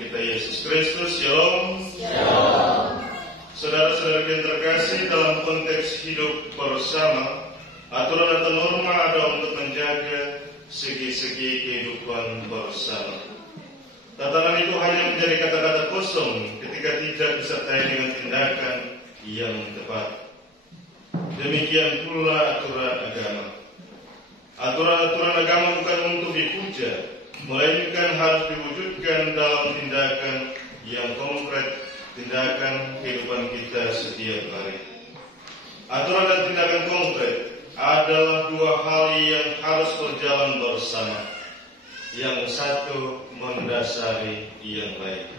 kita Yesus Kristus. Shalom. Shalom. Saudara-saudara yang terkasih, dalam konteks hidup bersama, aturan atau norma ada untuk menjaga segi-segi kehidupan bersama. Tatanan itu hanya menjadi kata-kata kosong ketika tidak disertai dengan tindakan yang tepat. Demikian pula aturan agama. Aturan-aturan agama bukan untuk dipuja, melainkan harus diwujudkan dalam tindakan yang konkret, tindakan kehidupan kita setiap hari. Aturan dan tindakan konkret adalah dua hal yang harus berjalan bersama. Yang satu mendasari yang lain.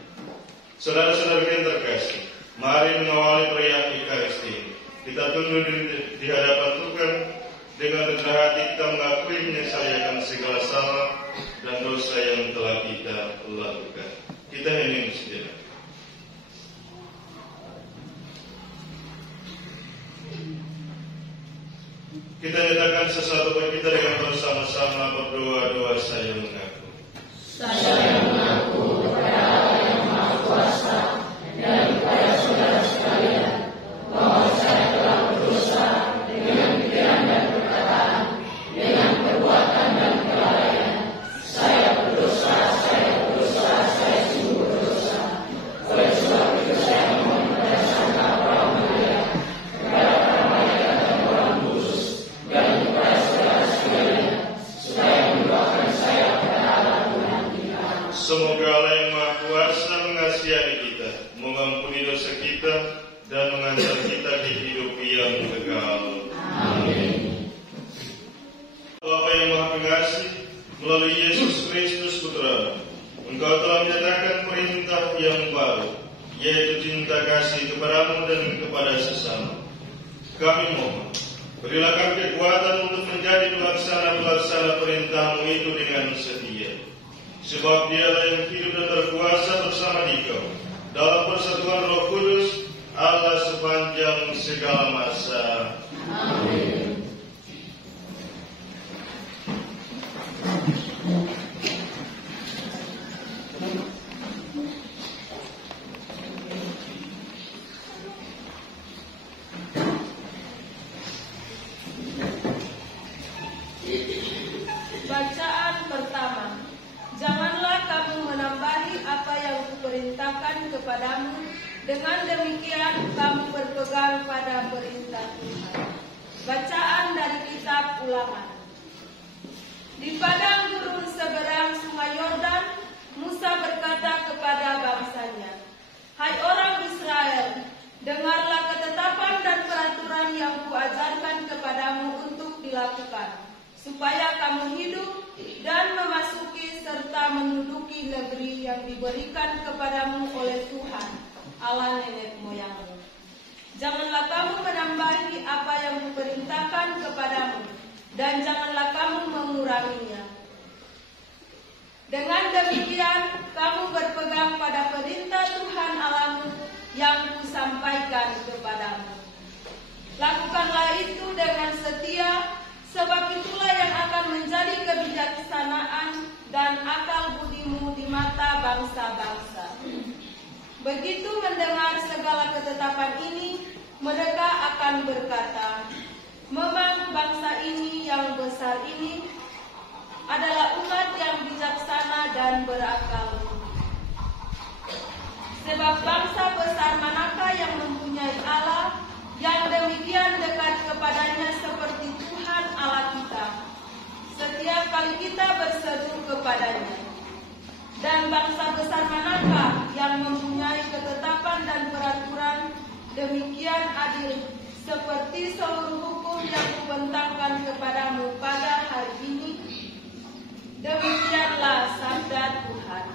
Saudara-saudara yang terkasih, mari mengawali perayaan Ekaristi. Kita tunduk di hadapan Tuhan dengan rendah hati, kita mengakui menyesali akan segala salah dan dosa yang telah kita lakukan. Kita hening sejenak. Kita nyatakan sesuatu bagi kita dengan bersama-sama berdoa. Saya mengaku. Saya mengaku kepada Allah yang Maha Kuasa dan kepada saudara sekalian bahwa saya telah berdosa dengan pikiran dan perkataan, dengan perbuatan dan kelalaian. Saya berdosa, saya sungguh berdosa. Oleh sebab itu saya memohon kepada Santa Praha Maria, kepada para malaikat dan orang kudus, dan kepada saudara sekalian, supaya mendoakan saya kepada Allah Tuhan kita. Semoga Allah yang Maha Kuasa mengasihani kita, mengampuni dosa kita, dan mengantar kita ke hidup yang kekal. Amin. Bapa yang Maha Pengasih, melalui Yesus Kristus Putra, Engkau telah menyatakan perintah yang baru, yaitu cinta kasih kepadamu dan kepada sesama. Kami mohon, berilah kami kekuatan untuk menjadi pelaksana perintahmu itu dengan setia. Sebab Dialah yang hidup dan berkuasa bersama Dikau dalam persatuan Roh Kudus, Allah sepanjang segala masa. Amin. Bacaan pertama. Janganlah kamu menambahi apa yang kuperintahkan kepadamu, dengan demikian kamu berpegang pada perintah Tuhan. Bacaan dari kitab Ulangan. Di padang gurun seberang sungai Yordan, Musa berkata kepada bangsanya, "Hai orang Israel, dengarlah ketetapan dan peraturan yang kuajarkan kepadamu untuk dilakukan, supaya kamu hidup dan memasuki serta menduduki negeri yang diberikan kepadamu oleh Tuhan, Allah nenek moyangmu. Janganlah kamu menambahi apa yang kuperintahkan kepadamu, dan janganlah kamu menguranginya. Dengan demikian, kamu berpegang pada perintah Tuhan Allahmu yang kusampaikan kepadamu. Lakukanlah itu dengan setia, sebab itulah yang akan menjadi kebijaksanaan dan akal budimu di mata bangsa-bangsa. Begitu mendengar segala ketetapan ini, mereka akan berkata, memang bangsa ini yang besar ini adalah umat yang bijaksana dan berakal. Sebab bangsa besar manakah yang mempunyai Allah yang demikian dekat kepadanya seperti Tuhan Allah kita, setiap kali kita berseru kepadanya. Dan bangsa besar manakah yang mempunyai ketetapan dan peraturan demikian adil seperti seluruh hukum yang kubentangkan kepadamu pada hari ini? Demikianlah sabda Tuhan.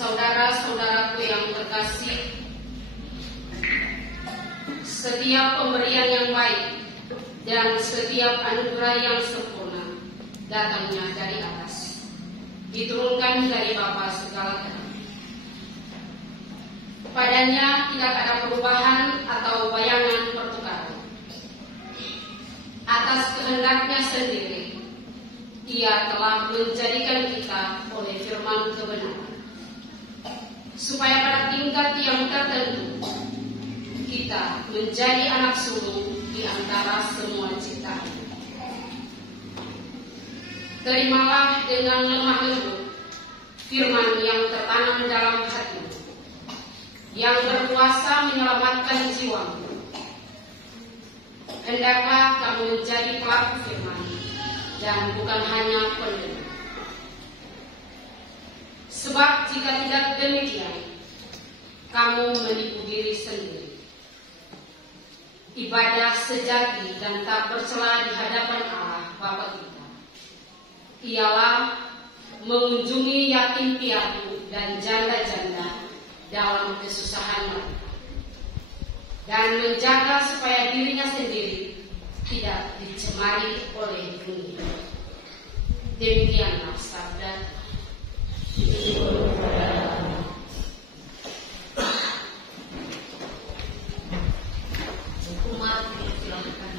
Saudara-saudaraku yang terkasih, setiap pemberian yang baik dan setiap anugerah yang sempurna datangnya dari atas, diturunkan dari Bapa segala. Padanya tidak ada perubahan atau bayangan pertukaran. Atas kehendaknya sendiri, Ia telah menjadikan kita oleh firman kebenaran, supaya pada tingkat yang tertentu kita menjadi anak sulung di antara semua ciptaan. Terimalah dengan lemah lembut firman yang tertanam dalam hatimu, yang berkuasa menyelamatkan jiwamu. Hendaklah kamu menjadi pelaku firman dan bukan hanya pendengar. Sebab jika tidak demikian, kamu menipu diri sendiri. Ibadah sejati dan tak bercela di hadapan Allah Bapa kita ialah mengunjungi yatim piatu dan janda-janda dalam kesusahan mereka, dan menjaga supaya dirinya sendiri tidak dicemari oleh dunia. Demikianlah sabda. Umat dipersilakan.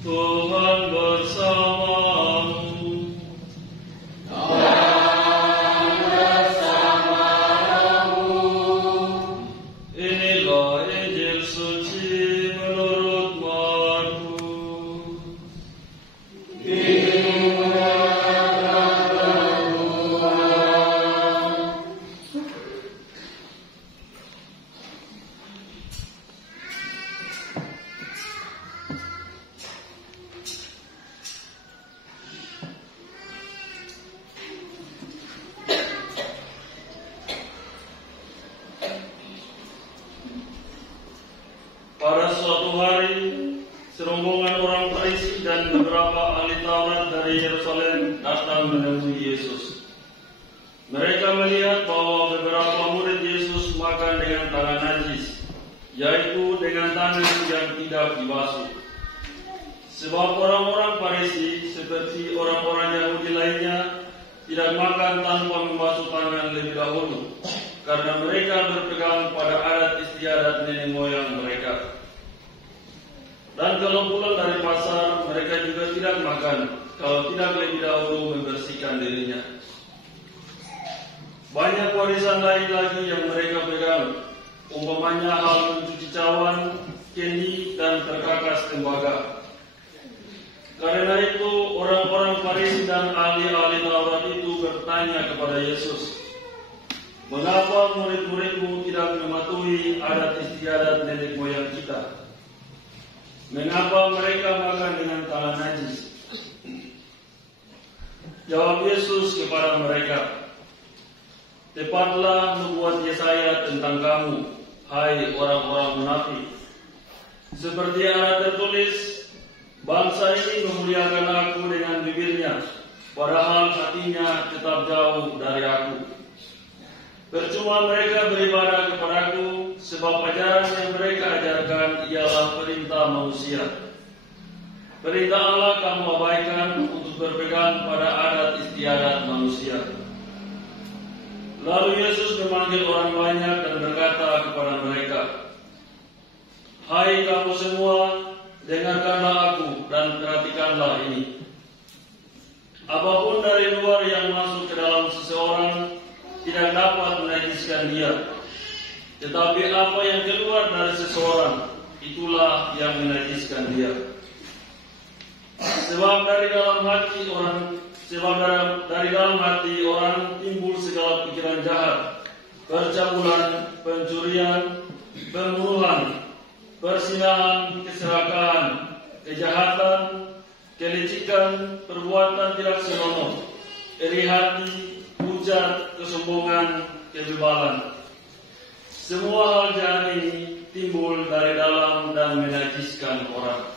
Tuhan bersamamu. Inilah Injil suci menurut Markus. serombongan orang Farisi dan beberapa ahli Taurat dari Yerusalem datang menemui Yesus. Mereka melihat bahwa beberapa murid Yesus makan dengan tangan najis, yaitu dengan tangan yang tidak dibasuh. Sebab orang-orang Farisi seperti orang-orang Yahudi lainnya tidak makan tanpa membasuh tangan lebih dahulu, karena mereka berpegang pada adat istiadat nenek moyang mereka. Dan kalau pulang dari pasar, mereka juga tidak makan kalau tidak lebih dahulu membersihkan dirinya. Banyak warisan lain lagi yang mereka pegang, umpamanya hal mencuci cawan, kendi, dan terkakas tembaga. Karena itu orang-orang Farisi dan ahli-ahli Taurat itu bertanya kepada Yesus, "Mengapa murid-muridmu tidak mematuhi adat istiadat nenek moyang kita? Mengapa mereka makan dengan tangan najis?" Jawab Yesus kepada mereka, "Tepatlah nubuat Yesaya tentang kamu, hai orang-orang munafik. Seperti ada tertulis, bangsa ini memuliakan aku dengan bibirnya, padahal hatinya tetap jauh dari aku. Percuma mereka beribadah kepadaku, sebab ajaran yang mereka ajarkan ialah perintah manusia. Perintah Allah kamu abaikan untuk berpegang pada adat istiadat manusia." Lalu Yesus memanggil orang banyak dan berkata kepada mereka, "Hai kamu semua, dengarkanlah aku dan perhatikanlah ini. Apapun dari luar yang masuk ke dalam seseorang tidak dapat menajiskan dia, tetapi apa yang keluar dari seseorang, itulah yang menajiskan dia. Sebab dari dalam hati orang timbul segala pikiran jahat, percabulan, pencurian, pembunuhan, persinahan, keserakahan, kejahatan, kelicikan, perbuatan tidak senonoh, iri hati, hujat, kesombongan, kebebalan. Semua hal jahat ini timbul dari dalam dan menajiskan orang."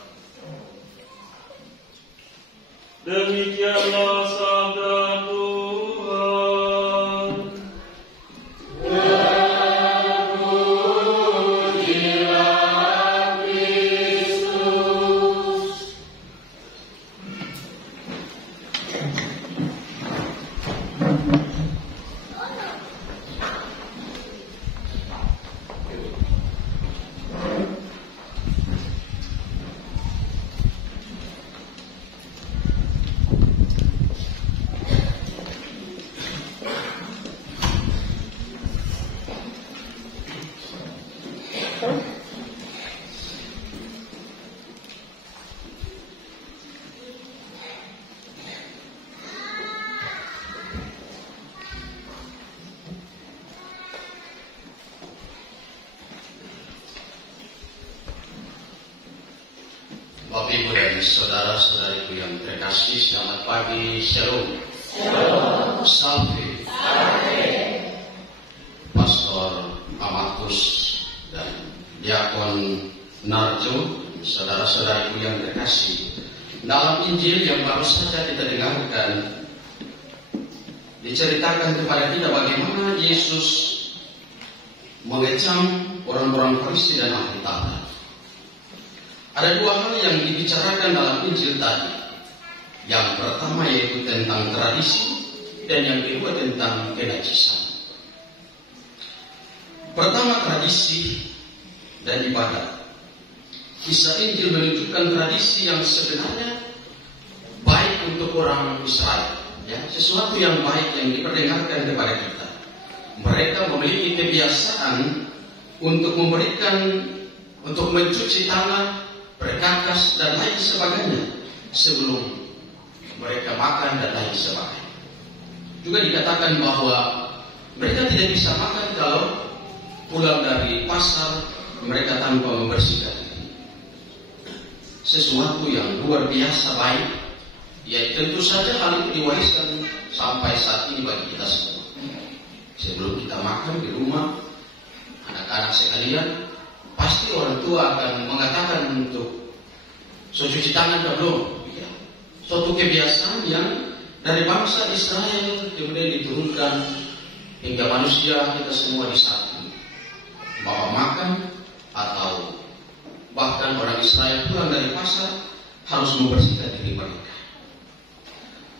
Demikianlah sabda Tuhan. Terpujilah Kristus. Bapak Ibu dan saudara-saudariku yang terkasih, selamat pagi, shalom. Salve. Pastor Amatus dan Diakon Narjo, saudara-saudariku yang terkasih, dalam Injil yang baru saja kita dengarkan, diceritakan kepada kita bagaimana Yesus mengecam orang-orang Farisi dan ahli Taurat. Ada dua hal yang dibicarakan dalam Injil tadi. Yang pertama yaitu tentang tradisi, dan yang kedua tentang kenajisan. Pertama, tradisi dan ibadat. Kisah Injil menunjukkan tradisi yang sebenarnya baik untuk orang Israel, ya, sesuatu yang baik yang diperdengarkan kepada kita. Mereka memiliki kebiasaan untuk mencuci tangan, berkakas dan lain sebagainya sebelum mereka makan dan lain sebagainya. Juga dikatakan bahwa mereka tidak bisa makan kalau pulang dari pasar mereka tanpa membersihkan diri. Sesuatu yang luar biasa baik, ya tentu saja hal itu diwariskan sampai saat ini bagi kita semua. Sebelum kita makan di rumah, anak-anak sekalian, pasti orang tua akan mengatakan untuk So cuci tangan atau belum? Ya. Suatu kebiasaan yang dari bangsa Israel kemudian diturunkan hingga manusia kita semua disatu, bahwa makan atau bahkan orang Israel pulang dari pasar harus membersihkan diri mereka.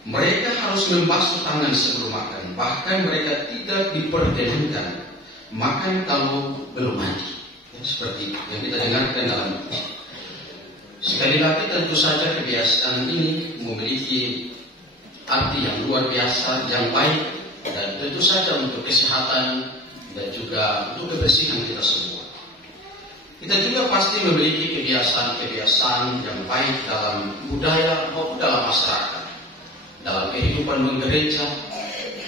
Mereka harus membasuh tangan sebelum makan. Bahkan mereka tidak diperkenankan makan kalau belum mandi. Ya, seperti yang kita dengarkan dalam. Sekali lagi tentu saja kebiasaan ini memiliki arti yang luar biasa, yang baik, dan tentu saja untuk kesehatan dan juga untuk kebersihan kita semua. Kita juga pasti memiliki kebiasaan-kebiasaan yang baik dalam budaya maupun dalam masyarakat. Dalam kehidupan menggereja,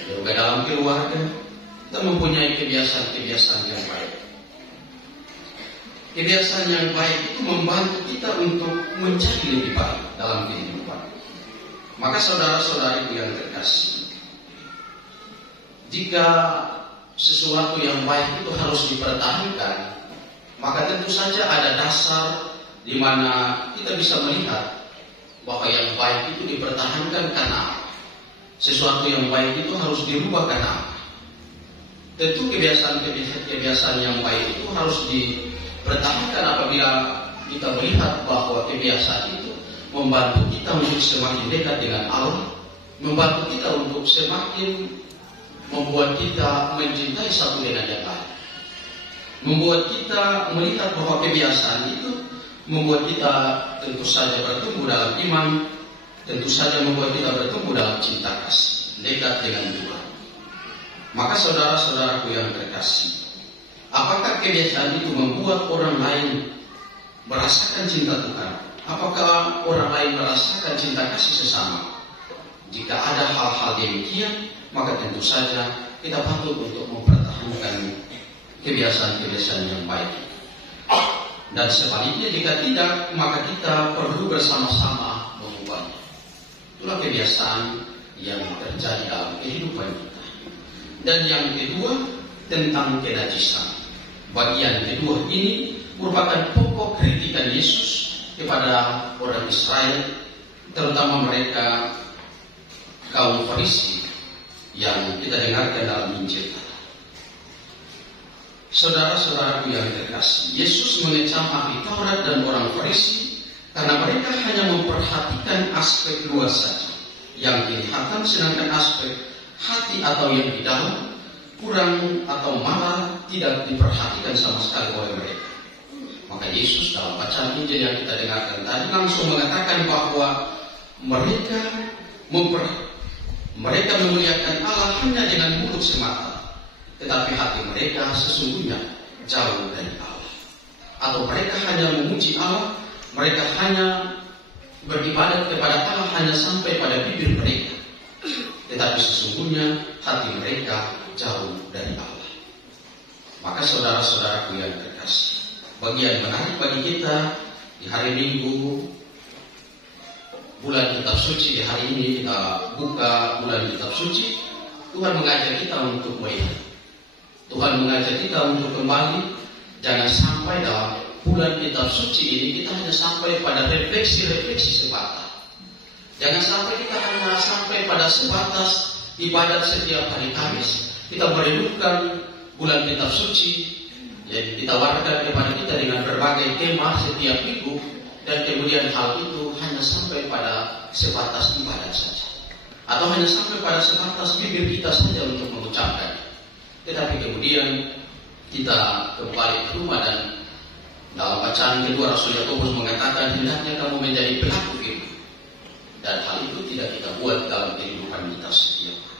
juga dalam keluarga, kita mempunyai kebiasaan-kebiasaan yang baik. Kebiasaan yang baik itu membantu kita untuk menjadi lebih baik dalam kehidupan. Maka saudara-saudariku yang terkasih, jika sesuatu yang baik itu harus dipertahankan, maka tentu saja ada dasar di mana kita bisa melihat bahwa yang baik itu dipertahankan karena apa? Sesuatu yang baik itu harus dirubah karena apa? Tentu kebiasaan yang baik itu harus dipertahankan apabila kita melihat bahwa kebiasaan itu membantu kita untuk semakin dekat dengan Allah, membantu kita untuk semakin membuat kita mencintai satu dengan yang lain, membuat kita melihat bahwa kebiasaan itu membuat kita tentu saja bertumbuh dalam iman, tentu saja membuat kita bertumbuh dalam cinta kasih, dekat dengan Tuhan. Maka saudara-saudaraku yang terkasih, apakah kebiasaan itu membuat orang lain merasakan cinta Tuhan? Apakah orang lain merasakan cinta kasih sesama? Jika ada hal-hal demikian, maka tentu saja kita patut untuk mempertahankan kebiasaan-kebiasaan yang baik. Dan sebaliknya jika tidak, maka kita perlu bersama-sama mengubahnya. Itulah kebiasaan yang terjadi dalam kehidupan kita. Dan yang kedua, tentang kenajisan. Bagian kedua ini merupakan pokok kritikan Yesus kepada orang Israel, terutama mereka kaum Farisi yang kita dengarkan dalam Injil. Saudara-saudaraku yang terkasih, Yesus mengecam ahli Taurat dan orang Farisi karena mereka hanya memperhatikan aspek luar saja yang kelihatan, sedangkan aspek hati atau yang di dalam kurang atau malah tidak diperhatikan sama sekali oleh mereka. Maka Yesus dalam bacaan Injil yang kita dengarkan tadi langsung mengatakan bahwa mereka memuliakan Allah hanya dengan mulut semata, tetapi hati mereka sesungguhnya jauh dari Allah. Atau mereka hanya memuji Allah, mereka hanya beribadat kepada Allah hanya sampai pada bibir mereka, tetapi sesungguhnya hati mereka jauh dari Allah. Maka saudara-saudaraku yang terkasih, bagian menarik bagi kita di hari Minggu bulan kitab suci, di hari ini kita buka bulan kitab suci. Tuhan mengajak kita untuk melihat, Tuhan mengajak kita untuk kembali. Jangan sampai dalam bulan kitab suci ini kita hanya sampai pada refleksi-refleksi sebatas. Jangan sampai kita hanya sampai pada sebatas ibadat setiap hari Kamis. Kita merindukan bulan kitab suci yang ditawarkan kepada kita dengan berbagai kemah setiap minggu, dan kemudian hal itu hanya sampai pada sebatas ibadat saja, atau hanya sampai pada sebatas bibir kita saja untuk mengucapkan. Tetapi kemudian kita kembali ke rumah, dan dalam bacaan kedua Rasul Yakobus mengatakan hendaknya kamu menjadi pelaku firman, dan hal itu tidak kita buat dalam kehidupan kita setiap hari.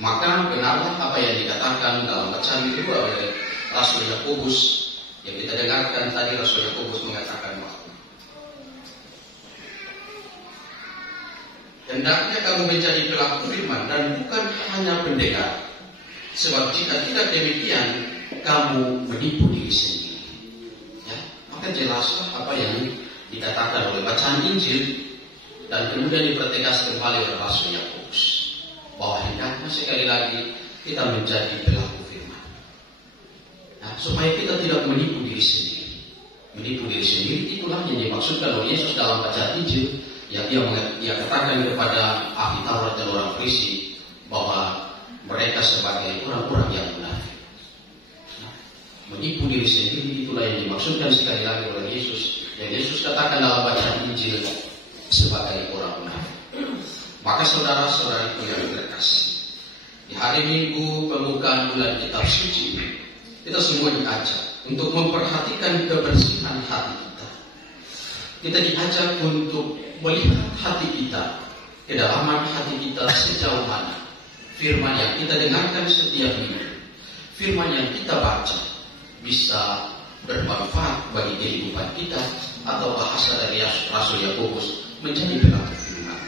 Maka benarlah apa yang dikatakan dalam bacaan kedua oleh Rasul Yakobus yang kita dengarkan tadi. Rasul Yakobus mengatakan bahwa hendaknya kamu menjadi pelaku firman dan bukan hanya pendengar, sebab jika tidak demikian kamu menipu diri sendiri. Ya, maka jelaslah apa yang dikatakan oleh bacaan Injil, dan kemudian dipertegas kembali oleh Rasul Yakobus bahwa hendaknya sekali lagi kita menjadi pelaku firman. Nah, supaya kita tidak menipu diri sendiri. menipu diri sendiri. Itulah yang dimaksudkan oleh Yesus dalam bacaan Injil, yang dia katakan kepada ahli Taurat dan orang Farisi bahwa mereka sebagai orang-orang yang munafik. Menipu diri sendiri, itulah yang dimaksudkan sekali lagi oleh Yesus, yang Yesus katakan dalam bacaan Injil sebagai orang munafik. Maka saudara-saudara yang terkasih, di hari Minggu pembukaan bulan kitab suci, kita semua diajak untuk memperhatikan kebersihan hati kita. Kita diajak untuk melihat hati kita, kedalaman hati kita sejauh mana firman yang kita dengarkan setiap minggu, firman yang kita baca bisa bermanfaat bagi kehidupan kita, atau bahasa dari Rasul Yakobus menjadi pelaku firman.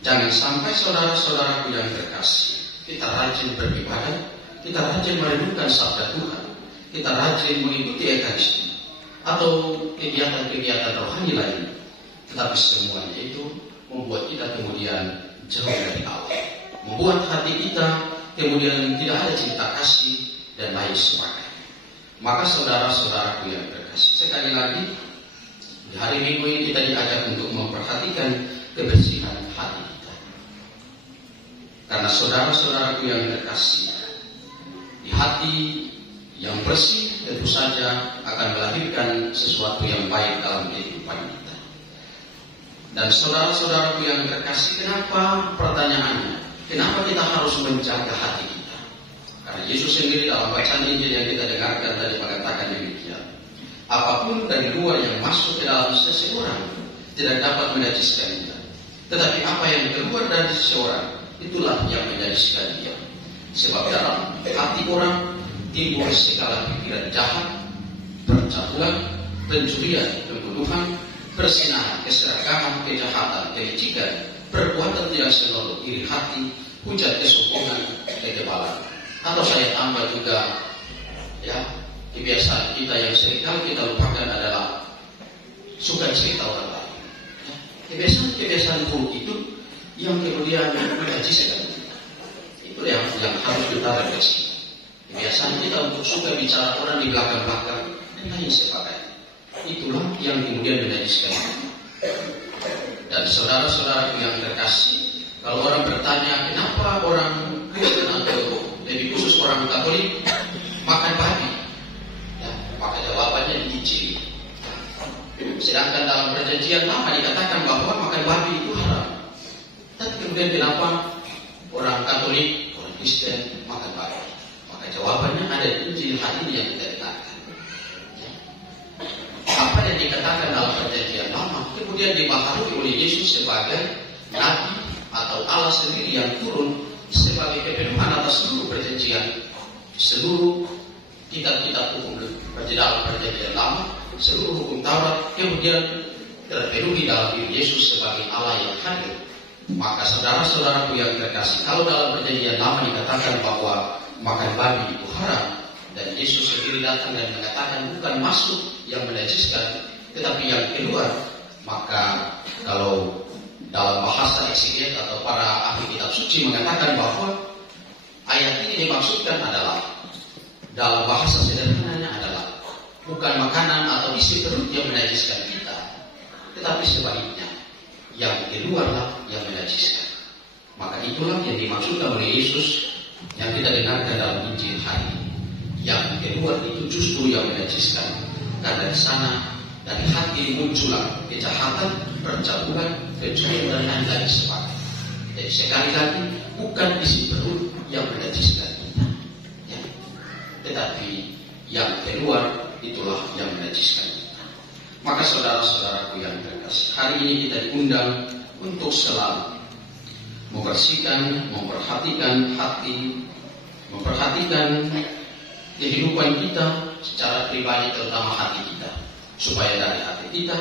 Jangan sampai saudara-saudaraku yang terkasih, kita rajin beribadah, kita rajin merenungkan sabda Tuhan, kita rajin mengikuti Ekaristi atau kegiatan-kegiatan rohani lain, tetapi semuanya itu membuat kita kemudian jauh dari Allah, membuat hati kita kemudian tidak ada cinta kasih dan lain sebagainya. Maka saudara-saudaraku yang terkasih, sekali lagi di hari Minggu ini kita diajak untuk memperhatikan kebersihan hati kita. Karena saudara-saudaraku yang terkasih, di hati yang bersih tentu saja akan melahirkan sesuatu yang baik dalam kehidupan kita. Dan saudara-saudaraku yang terkasih, kenapa pertanyaannya? Kenapa kita harus menjaga hati kita? Karena Yesus sendiri dalam bacaan Injil yang kita dengarkan tadi mengatakan demikian. Apapun dari luar yang masuk ke dalam seseorang tidak dapat menajiskan dia. Tetapi apa yang keluar dari seseorang, itulah yang menajiskan dia. Sebab dalam hati orang timbul segala pikiran jahat, percabulan, pencurian, pembunuhan, perzinahan, keserakahan, kejahatan, kelicikan, perbuatan tidak senonoh, iri hati, hujat, kesombongan, kekebalan. Atau saya tambah juga, ya, kebiasaan kita yang seringkali kita lupakan adalah suka cerita orang lain. Ya, kebiasaan buruk itu yang kemudian menajiskan kita. Itu yang harus kita refleksi. Kebiasaan kita untuk suka bicara orang di belakang-belakang dan lain sebagainya. Itulah yang kemudian menajiskan kita. Dan saudara-saudara yang terkasih, kalau orang bertanya kenapa orang Kristen atau lebih khusus orang Katolik makan babi, ya, maka jawabannya di Injil. Sedangkan dalam perjanjian lama dikatakan bahwa makan babi itu haram. Dan kemudian kenapa orang Katolik, orang Kristen makan babi? Maka jawabannya ada di Injil hari ini yang kita dengarkan. Ya. Apa yang dikatakan dalam perjanjian lama kemudian dibaharui oleh Yesus sebagai Nabi atau Allah sendiri yang turun sebagai kepenuhan atas seluruh perjanjian, seluruh kitab-kitab hukum dalam perjanjian lama, seluruh hukum Taurat kemudian terpenuhi dalam diri Yesus sebagai Allah yang hadir. Maka saudara-saudaraku yang terkasih, kalau dalam perjanjian lama dikatakan bahwa makan babi itu haram, dan Yesus sendiri datang dan mengatakan bukan masuk yang menajiskan, tetapi yang keluar, maka kalau dalam bahasa ekseget atau para ahli kitab suci mengatakan bahwa ayat ini dimaksudkan adalah, dalam bahasa sederhananya adalah bukan makanan atau isi perut yang menajiskan kita, tetapi sebaliknya yang keluarlah yang menajiskan. Maka itulah yang dimaksudkan oleh Yesus yang kita dengarkan dalam Injil hari ini. Yang keluar itu justru yang menajiskan, karena di sana dari hati muncullah kejahatan, percabulan, kecurangan dan lain-lain sebagainya. Jadi sekali lagi bukan isi perut yang menajiskan kita, ya, tetapi yang keluar itulah yang menajiskan kita. Maka saudara-saudaraku yang terkasih, hari ini kita diundang untuk selalu membersihkan, memperhatikan hati, memperhatikan kehidupan kita secara pribadi, terutama hati kita, supaya dari hati kita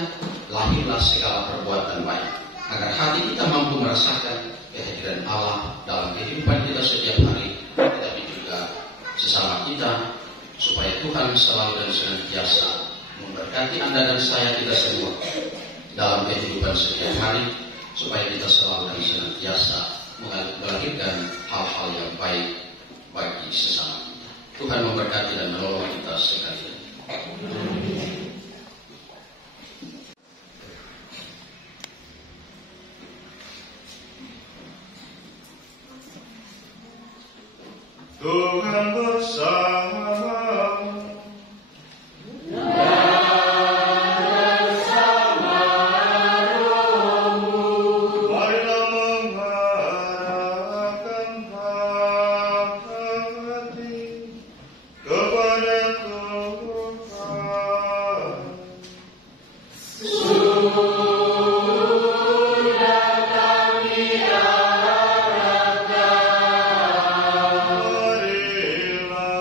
lahirlah segala perbuatan baik, agar hati kita mampu merasakan kehadiran Allah dalam kehidupan kita setiap hari, tetapi juga sesama kita, supaya Tuhan selalu dan senantiasa memberkati Anda dan saya, kita semua dalam kehidupan setiap hari, supaya kita selalu dan senantiasa melahirkan hal-hal yang baik bagi sesama kita. Tuhan memberkati dan menolong kita sekalian. Tuhan bersamamu. Marilah mengarahkan hati kepada Tuhan.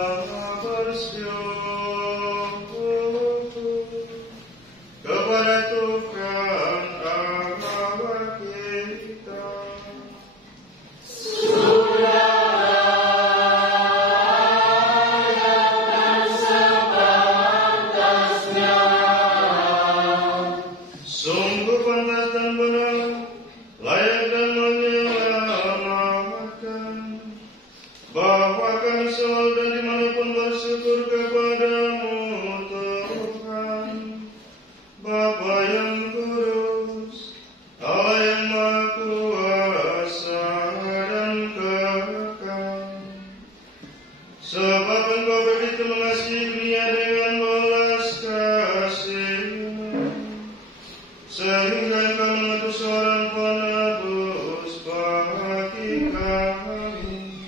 Marilah bersyukur kepada Tuhan Allah kita. Sungguh pantas dan benar, layak dan menyelamatkan, bahwa kami selalu dan dimanapun bersyukur kepadamu Tuhan, Bapa yang kudus, Allah yang maha kuasa dan kekal. Sebab Engkau begitu mengasihi dunia dengan belas kasih-Mu, sehingga Engkau mengutus seorang penebus bagi kami.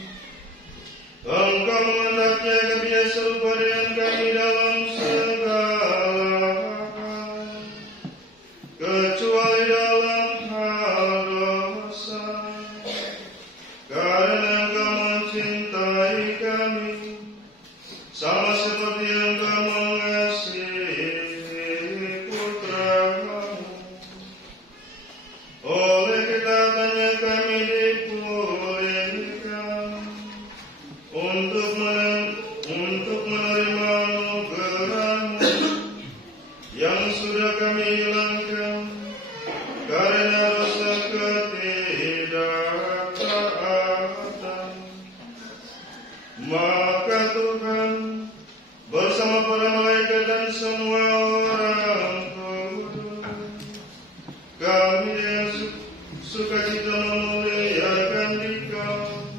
Engkau menghendaknya kebiasa serupa dengan kami dalam segala hal, kecuali dalam hal dosa. Karena Engkau mencintai kami, sama seperti Engkau mengasihi putra-Mu. Oleh ketaatan-Nya kami dipulihkan untuk menerima anugerah-Mu yang sudah kami hilangkan karena dosa ketidaktaatan. Maka Tuhan bersama para malaikat dan semua orang kudus, kami dengan sukacita memuliakan Dikau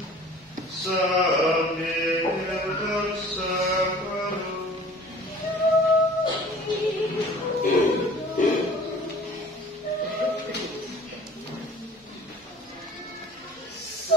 sambil berseru. So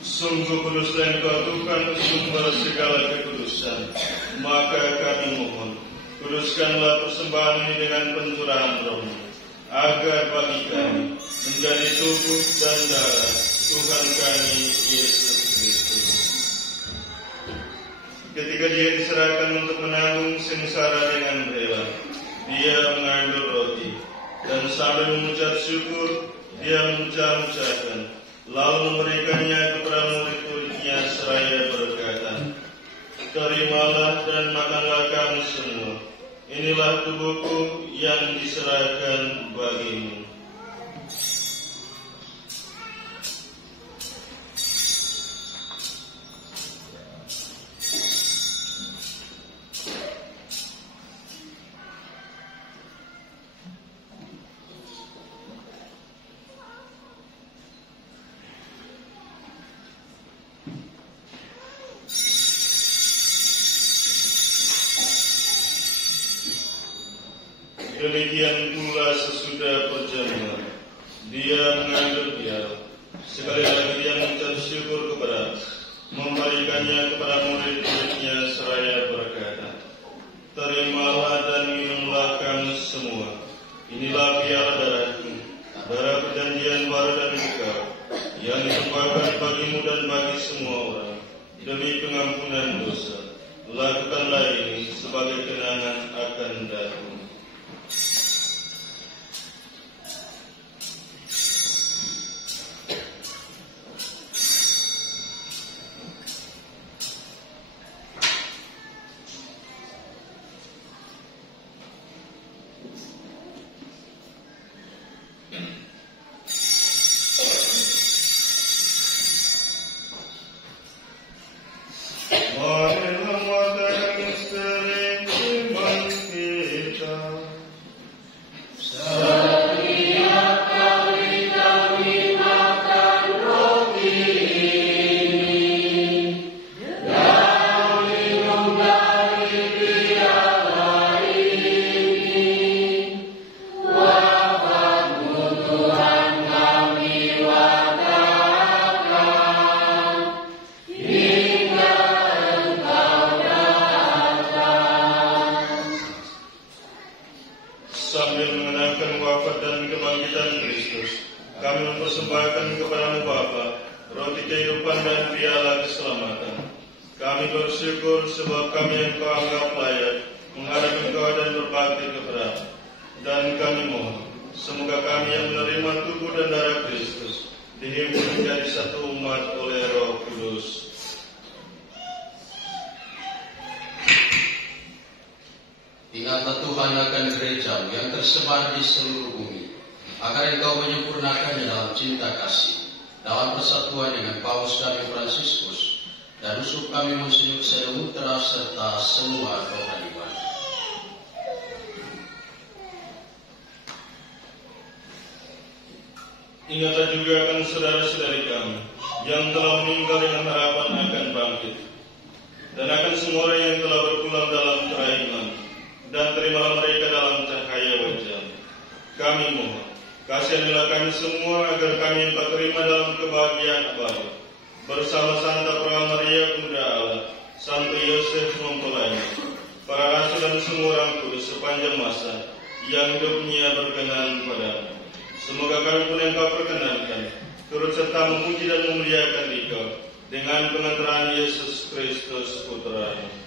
Sungguh kuduslah Engkau Tuhan, sumber segala kekudusan. Maka kami mohon, kuduskanlah persembahan ini dengan pencurahan Roh-Mu, agar bagi kami menjadi tubuh dan darah Tuhan kami Yesus Kristus. Ketika Dia diserahkan untuk menanggung sengsara dengan rela, Dia mengambil roti dan sambil mengucap syukur, Dia mengucapkan, lalu memberikannya kepada murid-muridnya seraya berkata, terimalah dan makanlah kamu semua. Inilah tubuhku yang diserahkan bagimu. Demikian pula sesudah perjamuan, Dia mengambil piala. Sekali lagi Dia mengucap syukur kepada, memberikannya kepada murid-muridnya seraya berkata, terimalah dan minumlah kamu semua. Inilah piala darahku, darah perjanjian baru dan kekal, yang ditumpahkan bagimu dan bagi semua orang demi pengampunan dosa. Lakukanlah ini sebagai kenangan akan darahku. Ingatlah Tuhan akan gereja-Mu yang tersebar di seluruh bumi, agar Engkau menyempurnakannya dalam cinta kasih, dalam persatuan dengan Paus kami Fransiskus, dan uskup kami Monsinyur Sedemutra, serta semua rohaniwan. Ingatlah juga akan saudara-saudari kami yang telah meninggal dengan harapan akan bangkit, dan akan semua orang yang telah berpulang dalam keimanan, dan terimalah mereka dalam cahaya wajah. Kami mohon, kasihanilah kami semua agar kami dapat terima dalam kebahagiaan abadi bersama Santa Praha Maria Bunda Allah, Santo Yosef mempelainya, para rasul dan semua orang kudus sepanjang masa yang hidupnya berkenan padamu. Semoga kami pun Engkau perkenankan turut serta memuji dan memuliakan Engkau dengan pengantaran Yesus Kristus Putra-Nya.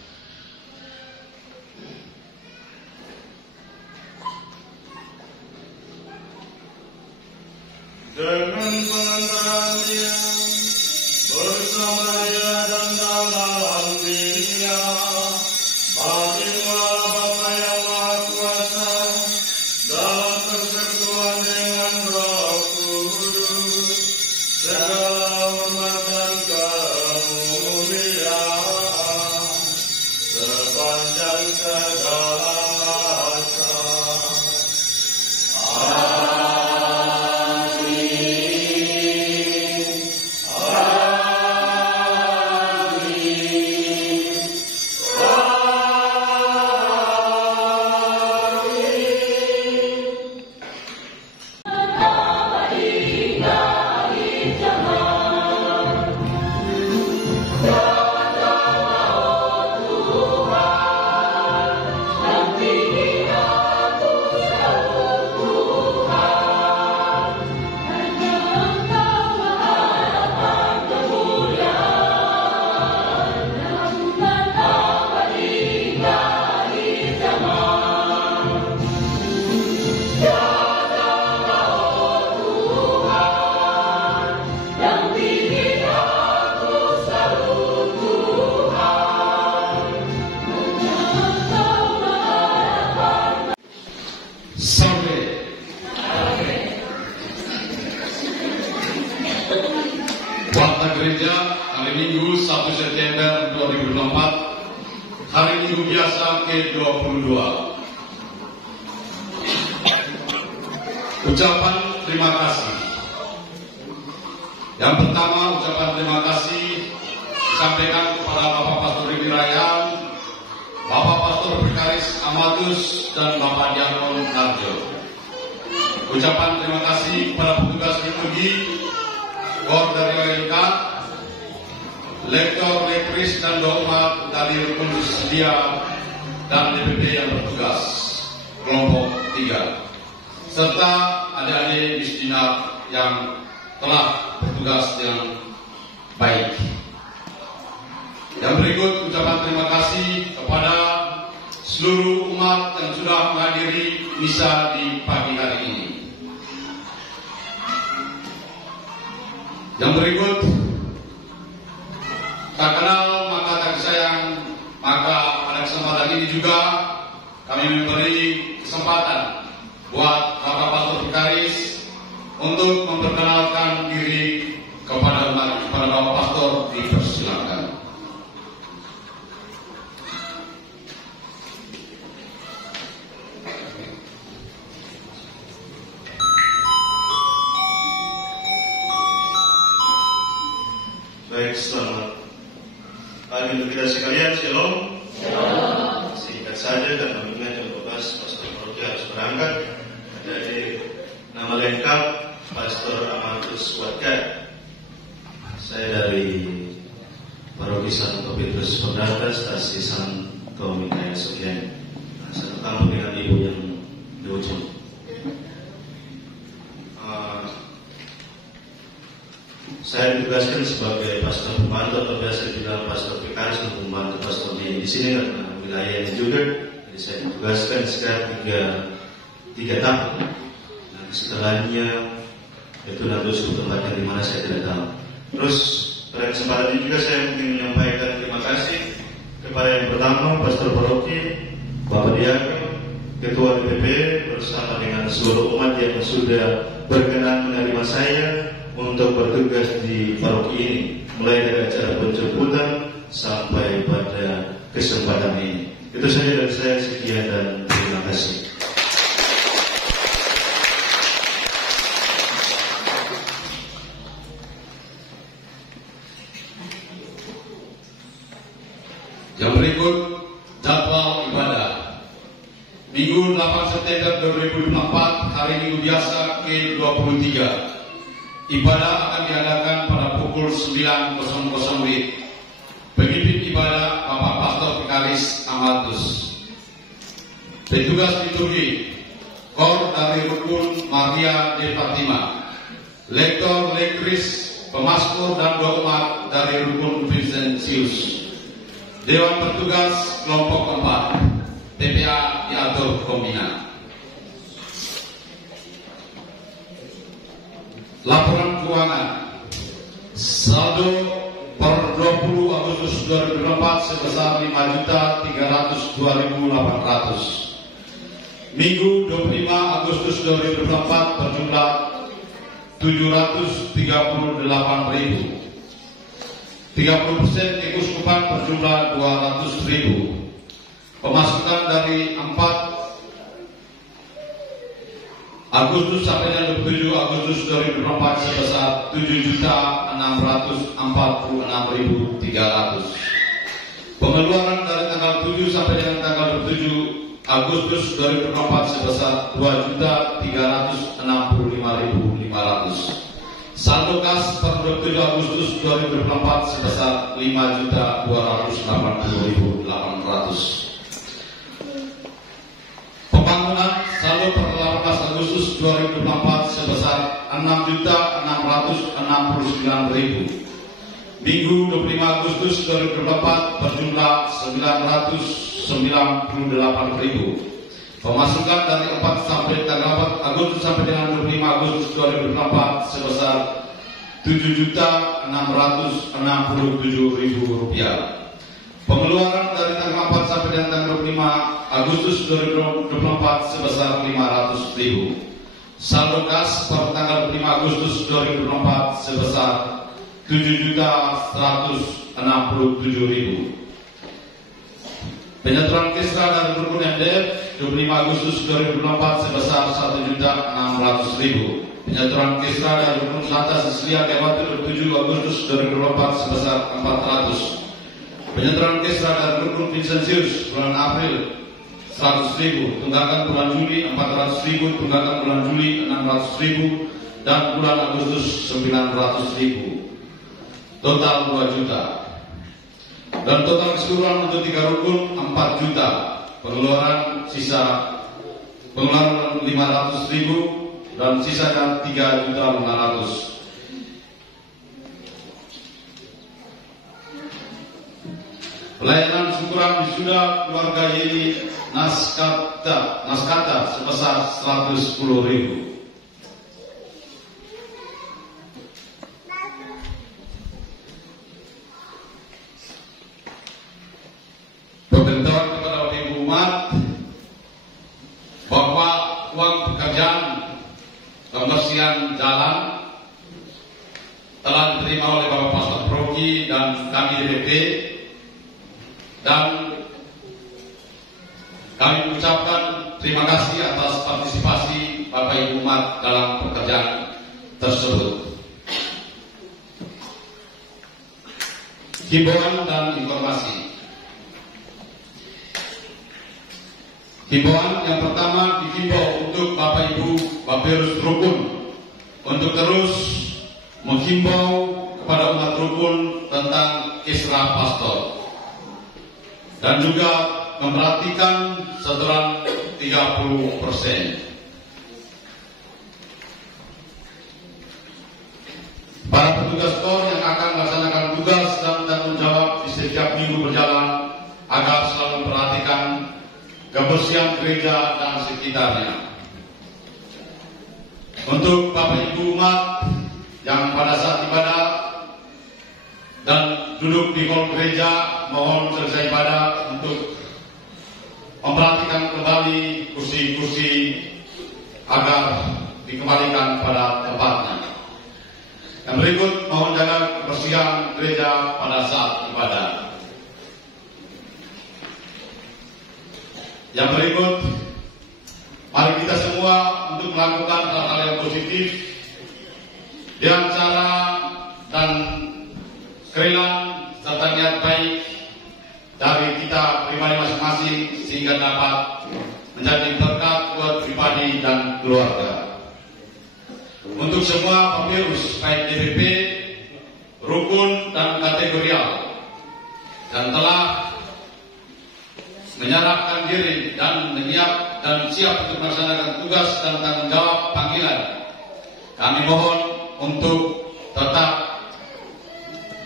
Dengan pengantaran Dia bersama Dia dan dalam Dia, bagi Bapa yang Maha Kuasa, dalam persekutuan dengan Roh Kudus, segala hormat dan kemuliaan sepanjang segala masa. Amin. Warta Gereja hari Minggu 1 September 2024, hari Minggu biasa ke-22. Ucapan terima kasih. Yang pertama, ucapan terima kasih disampaikan kepada Bapak Pastor Rirayan, Bapak Pastor Vikaris Amatus, dan Bapak Diakon Narjo. Ucapan terima kasih kepada petugas liturgi, Kor dari OLK, Lektor, Lekris, dan Dogma dari Rukun Sedia dan DPP yang bertugas kelompok 3, serta adik-adik Bisdina yang telah bertugas dengan baik. Yang berikut ucapan terima kasih kepada seluruh umat yang sudah menghadiri misa di pagi hari ini. Yang berikut, tak kenal maka tak sayang, maka pada kesempatan ini juga kami memberi kesempatan buat Bapak Pastor Vikaris untuk memperkenalkan diri kepada Bapak Pastor. Dipersilakan. Baik, selamat pagi untuk kita sekalian. Shalom. Shalom. Singkat saja dan mengingat jam 12 Pastor Paroki harus berangkat. Jadi nama lengkap Pastor Amatus Warga. Saya dari Paroki Santo Petrus Perdata, Stasi Santo Mikael Sofian. Satu kampung dengan ibu yang di ujung. Saya ditugaskan sebagai pastor pembantu, atau biasa dibilang pastor vikaris, untuk membantu pastor di sini karena wilayahnya juga. Jadi saya ditugaskan sekitar 3 tahun. Nah, setelahnya itu nanti suatu tempatnya di mana saya tidak tahu. Terus pada kesempatan ini juga saya ingin menyampaikan terima kasih kepada yang pertama Pastor Paroki, Bapak Diakon, Ketua DPP bersama dengan seluruh umat yang sudah berkenan menerima saya untuk bertugas di paroki ini, mulai dari acara penjemputan sampai pada kesempatan ini. Itu saja dari saya, sekian dan terima kasih. Yang berikut jadwal ibadah. Minggu 8 September 2024, hari Minggu biasa ke-23. Ibadah akan diadakan pada pukul 9.00 WIB. Pemimpin ibadah Bapak Pastor Vikaris Amatus. Petugas liturgi Kor dari Rukun Maria de Fatima, Lektor, Lekris, Pemasmur dan Dogma dari Rukun Vincentius. Dewan Pertugas kelompok 4, TPA diatur kombinat. Laporan keuangan saldo per 20 Agustus 2024 sebesar 5.302.800. Minggu 25 Agustus 2024 berjumlah 738.000. 30% keuskupan berjumlah 200.000. Pemasukan dari 4 Agustus sampai dengan 27 Agustus 2024 sebesar 7.646.300. Pengeluaran dari tanggal 7 sampai dengan tanggal 27 Agustus 2024 sebesar 2.365.500. Saldo kas per 27 Agustus 2024 sebesar 5.280.800. Pembangunan saldo per 18 Agustus 2024 sebesar 6.669.000. Minggu 25 Agustus 2024 berjumlah 998.000. Pemasukan dari 4 sampai tanggal 4 Agustus sampai dengan 25 Agustus 2024 sebesar Rp7.667.000. Pengeluaran dari tanggal 4 sampai dengan tanggal 25 Agustus 2024 sebesar 500.000. Saldo kas per tanggal 5 Agustus 2024 sebesar 7.167.000. Penyetoran Kisra dari rukun MDF 25 Agustus 2024 sebesar 1.600.000. Penyetoran Kisra dari rukun Selatan Sisilia Kewatur 7 Agustus 2024 sebesar 400. Penyetoran Kisra dari rukun Vincentius bulan April 100.000, tunggakan bulan Juli 400.000, tunggakan bulan Juli 600.000, dan bulan Agustus 900.000. Total 2 juta. Dan total keseluruhan untuk 3 rukun 4 juta. Pengeluaran 500.000 dan sisanya 3.500.000. Pelayanan syukuran wisuda keluarga Yeni Naskata sebesar 110.000. Pemberitahuan kepada Bapak Ibu umat bahwa uang pekerjaan pembersihan jalan telah diterima oleh Bapak Pastor Proki dan kami DPP, dan kami mengucapkan terima kasih atas partisipasi Bapak Ibu umat dalam pekerjaan tersebut. Himbauan dan informasi. Himbauan yang pertama dihimbau untuk Bapak Ibu Bapirus Rukun untuk terus menghimbau kepada umat rukun tentang Kisra Pastor dan juga memperhatikan setoran 30%. Para petugas KOR yang akan melaksanakan tugas dan tanggung jawab di setiap minggu berjalan agar selalu memperhatikan kebersihan gereja dan sekitarnya. Untuk Bapak Ibu umat yang pada saat ibadah dan duduk di hol gereja, mohon selesai ibadah untuk memperhatikan kembali kursi-kursi agar dikembalikan pada tempatnya. Yang berikut, mohon jaga kebersihan gereja pada saat ibadah. Yang berikut, mari kita semua untuk melakukan hal-hal yang positif dengan cara dan kerelaan serta niat baik dari kita pribadi masing-masing sehingga dapat menjadi berkat buat pribadi dan keluarga. Untuk semua pengurus baik DPP, rukun dan kategorial dan telah menyerahkan diri dan siap untuk melaksanakan tugas dan tanggung jawab panggilan, kami mohon untuk tetap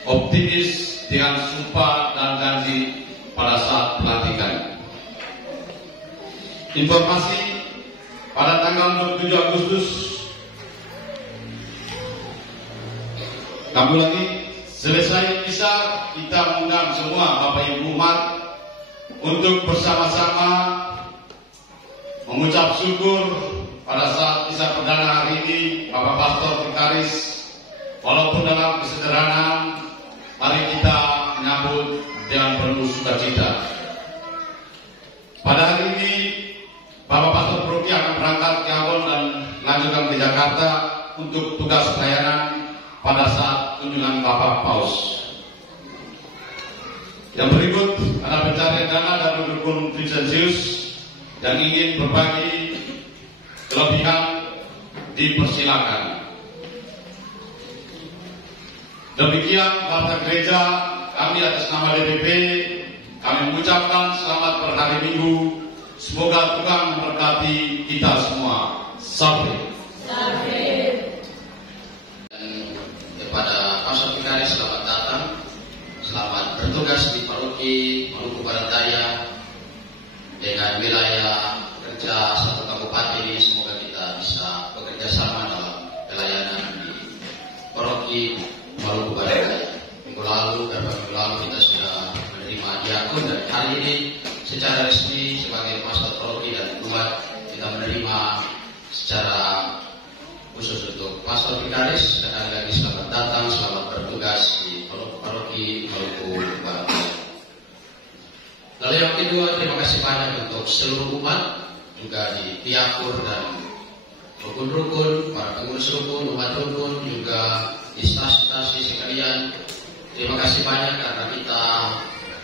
optimis dengan sumpah dan janji pada saat pelantikan. Informasi pada tanggal 27 Agustus kami lagi selesai misa, kita mengundang semua Bapak Ibu umat untuk bersama-sama mengucap syukur pada saat misa perdana hari ini. Bapak Pastor Vikaris, walaupun dalam kesederhanaan, mari kita menyambut dengan penuh sukacita. Pada hari ini Bapak Pastor Proki akan berangkat ke Ambon dan lanjutkan ke Jakarta untuk tugas pelayanan pada saat kunjungan Bapak Paus. Yang berikut ada pencarian dana dari rukun Vincentius yang ingin berbagi kelebihan, dipersilakan. Demikian warta gereja, kami atas nama DPP, kami mengucapkan selamat berhari Minggu. Semoga Tuhan memberkati kita semua. Sampai. Dan kepada Pastor Vikaris, selamat datang. Selamat bertugas di Paroki Maluku Barat Daya dengan wilayah kerja satu kabupaten ini. Semoga kita bisa bekerja sama dalam pelayanan di Paroki Maluku Barat Daya. Minggu lalu kita sudah menerima diakon, dan hari ini secara resmi sebagai pastor paroki dan umat kita menerima secara khusus untuk Pastor Vikaris. Sekali lagi selamat datang, selamat bertugas seluruh umat, juga di diakur dan rukun-rukun, para pengurus rukun, umat rukun, juga di stasi-stasi sekalian. Terima kasih banyak karena kita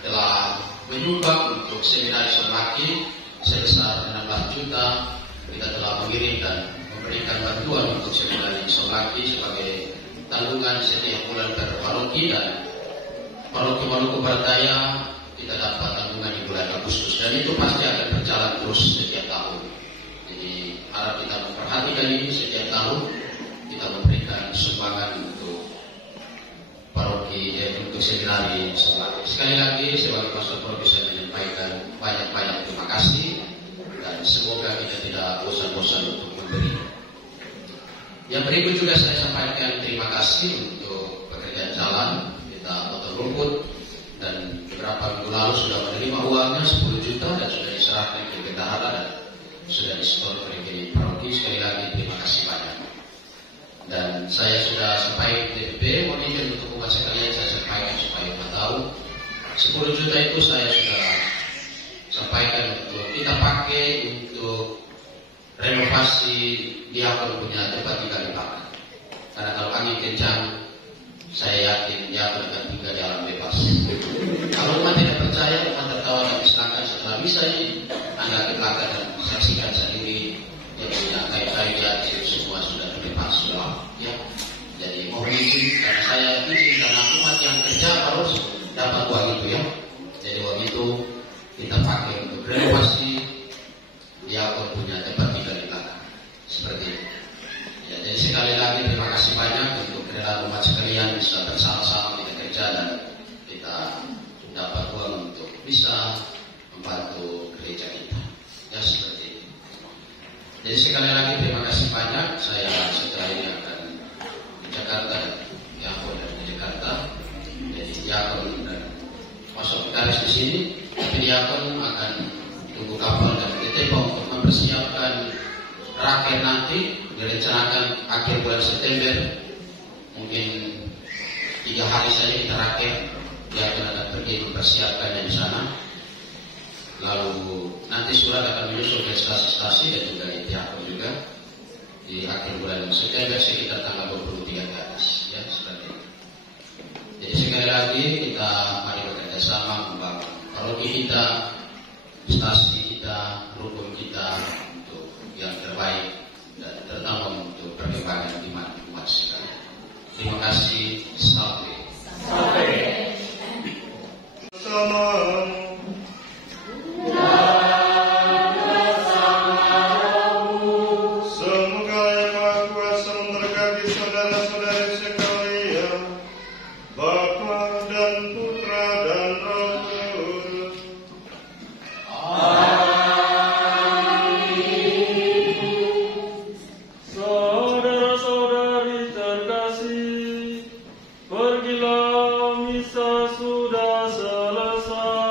telah menyumbang untuk seminar Solaki sebesar 16 juta. Kita telah mengirim dan memberikan bantuan untuk seminar Solaki sebagai tanggungan setiap bulan per paroki, dan paroki Maluku Barat Daya kita dapat tanggungan di bulan Agustus, dan itu pasti akan berjalan terus setiap tahun. Jadi harap kita memperhatikan ini setiap tahun, kita memberikan sumbangan untuk paroki untuk seminari Solaki. Sekali lagi sebagai pastor paroki saya menyampaikan banyak-banyak terima kasih, dan semoga kita tidak bosan-bosan untuk memberi. Yang berikut juga saya sampaikan terima kasih untuk pekerjaan jalan, kita potong rumput, dan beberapa minggu lalu sudah menerima uangnya 10 juta dan sudah diserahkan ke bendahara dan sudah disetor oleh paroki. Sekali lagi terima kasih banyak. Dan saya sudah sampaikan DPP, mohon izin untuk umat sekalian saya sampaikan supaya umat tahu 10 juta itu saya sudah sampaikan untuk kita pakai untuk renovasi diakon punya tempat tinggal di belakang. Karena kalau angin kencang, saya yakin diakon akan tinggal di alam bebas. Kalau umat tidak percaya, umat tertawa, tapi silakan setelah bisa ini Anda ke belakang dan saksikan sendiri. Jadi kayu-kayu di atas itu semua sudah bebas, sudah ya. Jadi mohon izin karena saya izin karena umat yang kerja harus dapat uang itu ya. Jadi uang itu kita pakai untuk renovasi diakon punya tempat tinggal di belakang. Seperti itu. Ya, jadi sekali lagi terima kasih banyak untuk kerelaan umat sekalian bisa bersama-sama kita kerja dan kita dapat uang untuk bisa membantu gereja kita. Ya seperti itu. Jadi sekali lagi terima kasih banyak. Saya setelah ini akan di Jakarta, diakon dan di Jakarta. Jadi diakon dan masuk garis di sini. Tapi diakon akan tunggu kapal dan ditembak untuk mempersiapkan raker nanti. Direncanakan akhir bulan September, mungkin 3 hari saja kita raker. Dia akan pergi mempersiapkannya di sana. Lalu nanti surat akan menyusul ke stasi-stasi dan juga di diakon juga di akhir bulan September sekitar tanggal 23 ke atas. Ya seperti itu. Jadi sekali lagi kita mari bekerja sama membangun paroki kita, stasi kita, rukun kita untuk yang terbaik dan terutama untuk perkembangan iman umat sekalian. Terima kasih. Sampai. Semoga yang Maha Kuasa memberkati saudara-saudari sekalian, Bapa dan Putra dan Roh Kudus. Saudara-saudari terkasih, pergilah misa sudah selesai.